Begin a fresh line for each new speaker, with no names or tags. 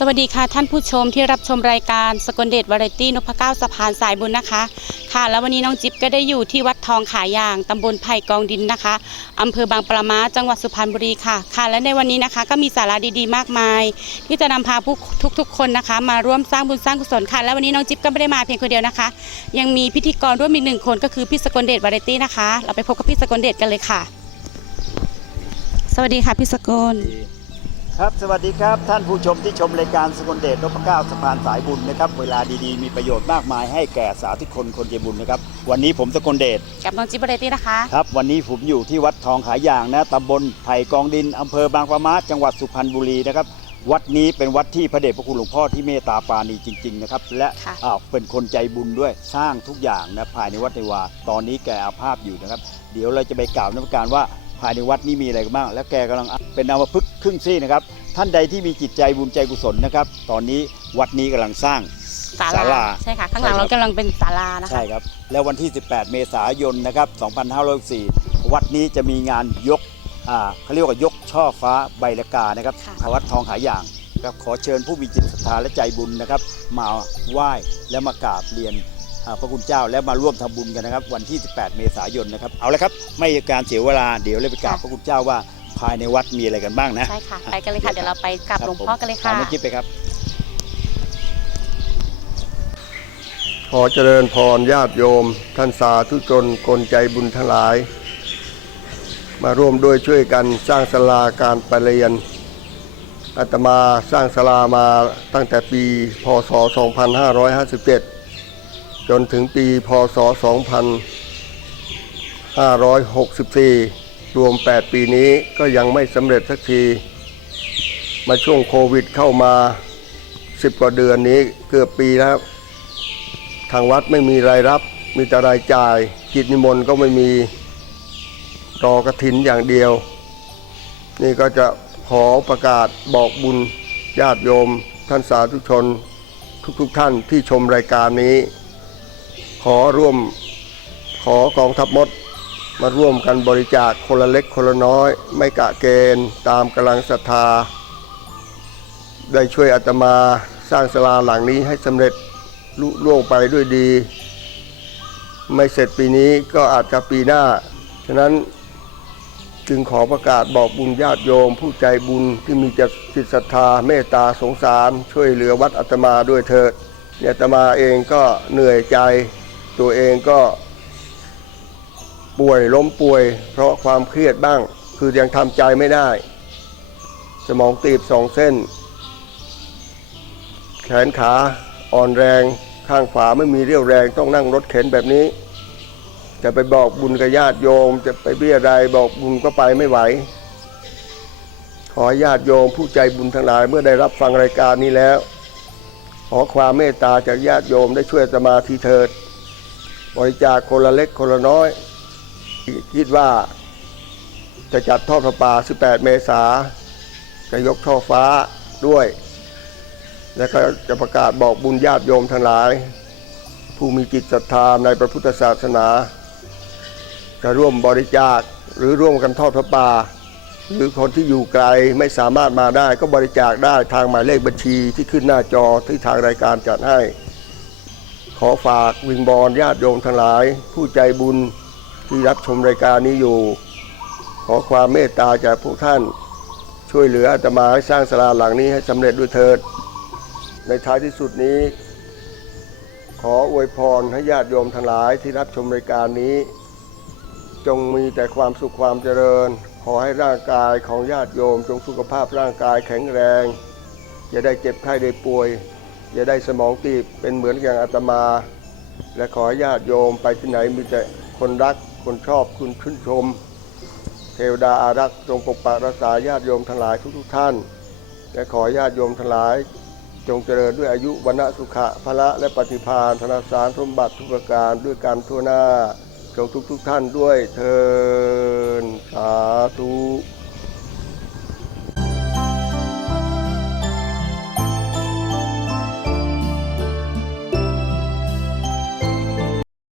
สวัสดีค่ะท่านผู้ชมที่รับชมรายการสกลเดชวาไรตี้นพเก้าสะพานสายบุญนะคะ ค่ะ แล้ววันนี้น้องจิ๊บก็ได้อยู่ที่วัดทองขายางตำบลไผ่กองดินนะคะอำเภอบางปะมาจังหวัดสุพรรณบุรีค่ะ ค่ะ และในวันนี้นะคะก็มีสาระดีๆ มากมาย ที่จะนำพาผู้ทุก ๆ คนนะคะ มาร่วมสร้างบุญสร้างกุศลค่ะ และวันนี้น้องจิ๊บก็ไม่ได้มาเพียงคนเดียวนะคะ ยังมีพิธีกรร่วมอีกหนึ่งคนก็คือพี่สกลเดชวาไรตี้นะคะ เราไปพบกับพี่สกลเดชกันเลยค่ะ สวัสดีค่ะพี่สกล
ครับ สวัสดีครับ ท่านผู้ชมที่ชมรายการสกลเดชนพเก้าสะพานสายบุญนะครับ เวลาดีๆ มีประโยชน์มากมายให้แก่สาธุชนคนใจบุญนะครับ วันนี้ผมสกลเดช
กับน้องจิ๊บวาไรตี้นะคะ
ครับ วันนี้ผมอยู่ที่วัดทองขายางนะตำบลไผ่กองดินอำเภอบางปะมาจังหวัดสุพรรณบุรีนะครับ วัดนี้เป็นวัดที่พระเดชพระคุณหลวงพ่อที่เมตตาปราณีจริงๆนะครับ และ
ค่ะ
อ้าวเป็นคนใจบุญด้วย สร้างทุกอย่างนะภายในวัดในวา ตอนนี้แกอาภาพอยู่นะครับ เดี๋ยวเราจะไปกล่าวนมัสการว่า ภายในวัดนี้มีอะไรกันบ้าง แล้วแกกำลังเป็นนามพึกษ์ครึ่งซี่นะครับ ท่านใดที่มีจิตใจบุญใจกุศลนะครับ ตอนนี้วัดนี้กำลังสร้าง
ศา
ศา
ลา
ลา
ใช่ค่ะ ข้างหลัง
ใช่ครั
เรา
บ
กำลังเป็นศาลานะคะ
ใช่ครับ แล้ววันที่ 18 เมษายนนะครับ2564วัดนี้จะมีงานยกอ่าเขาเรียกว่ายกช่อฟ้าใบละกานะครับ
ค่ะ
วัดทองขายอย่างครับขอเชิญผู้มีจิตศรัทธาและใจบุญนะครับ มาไหว้และมากราบเรียนอ่า พระคุณเจ้าและมาร่วมทำบุญกันนะครับ วันที่ 18 เมษายนนะครับเอาละครับไม่การเสียเวลาเดี๋ยวเลยไปกราบพระคุณเจ้าว่าภายในวัดมีอะไรกันบ้างนะ
ใช่ค่ะไปกันเลยค่ะเดี๋ยวเราไปกราบหลวงพ่อกันเลย
ตา
ค่ะ
มน้องจิ๊บไปครับ
ขอเจริญพรญาติโยม ท่านสาธุชนกลใจบุญทั้งหลาย มาร่วมด้วยช่วยกันสร้างศาลาการประเรียนอาตมาสร้างศาลามาตั้งแต่ปีพศ 2557 จนถึงปีพศ 2564 รวม 8 ปีนี้ก็ยังไม่สำเร็จสักที มาช่วงโควิดเข้ามา 10 กว่าเดือนนี้เกือบปีแล้ว ทางวัดไม่มีรายรับมีแต่รายจ่ายกิจนิมนต์ก็ไม่มีรอกระถินอย่างเดียว นี่ก็จะขอประกาศบอกบุญญาติโยม ท่านสาธุชน ทุกๆทท่านที่ชมรายการนี้ ขอร่วมขอกองทัพมด มาร่วมกันบริจาคคนละเล็กคนละน้อย ไม่กะเกณฑ์ตามกำลังศรัทธา ได้ช่วยอาตมาสร้างศาลาหลังนี้ให้สำเร็จลุล่วงไปด้วยดี ไม่เสร็จปีนี้ก็อาจจะปีหน้า ฉะนั้นจึงขอประกาศบอกบุญญาติโยม ผู้ใจบุญที่มีจิตศรัทธาเมตตาสงสาร ช่วยเหลือวัดอาตมาด้วยเถิดเนี่ยอาตมาเองก็เหนื่อยใจ ตัวเองก็ป่วยล้มป่วย เพราะความเครียดบ้าง คือยังทำใจไม่ได้ สมองตีบสองเส้น แขนขาอ่อนแรงข้างฝาไม่มีเรี่ยวแรงต้องนั่งรถเข็นแบบนี้ จะไปบอกบุญกับญาติโยม จะไปเบี้ยใดบอกบุญก็ไปไม่ไหว ขอญาติโยมผู้ใจบุญทั้งหลายเมื่อได้รับฟังรายการนี้แล้ว ขอความเมตตาจากญาติโยมได้ช่วยอาตมาทีเถิด บริจาคคนละเล็กคนละน้อย คิดว่าจะจัดทอดพระป่า 18 เมษาจะยกช่อฟ้าด้วย และก็จะประกาศบอกบุญญาติโยมทั้งหลาย ผู้มีจิตศรัทธาในพระพุทธศาสนา จะร่วมบริจาคหรือร่วมกันทอดพระป่า หรือคนที่อยู่ไกลไม่สามารถมาได้ก็บริจาคได้ทางหมายเลขบัญชีที่ขึ้นหน้าจอที่ทางรายการจัดให้ ขอฝากวิงบอลญาติโยมทั้งหลาย ผู้ใจบุญที่รับชมรายการนี้อยู่ ขอความเมตตาจากพวกท่าน ช่วยเหลืออาตมาให้สร้างศาลาหลังนี้ให้สำเร็จด้วยเถิด ในท้ายที่สุดนี้ ขออวยพรให้ญาติโยมทั้งหลายที่รับชมรายการนี้ จงมีแต่ความสุขความเจริญ ขอให้ร่างกายของญาติโยมจงสุขภาพร่างกายแข็งแรง อย่าได้เจ็บไข้ได้ป่วย อย่าได้สมองตีบเป็นเหมือนอย่างอาตมา และขอให้ญาติโยมไปที่ไหนมีแต่คนรักคนชอบคุณชื่นชม เทวดาอารักษ์จงปกปักรักษาญาติโยมทั้งหลายทุกๆท่าน และขอญาติโยมทั้งหลาย จงเจริญด้วยอายุวันะสุขะพละและปฏิภาณธนสารสมบัติทุกประการด้วยการทั่วหน้าจงทุกทุกท่านด้วยเทินสาธุ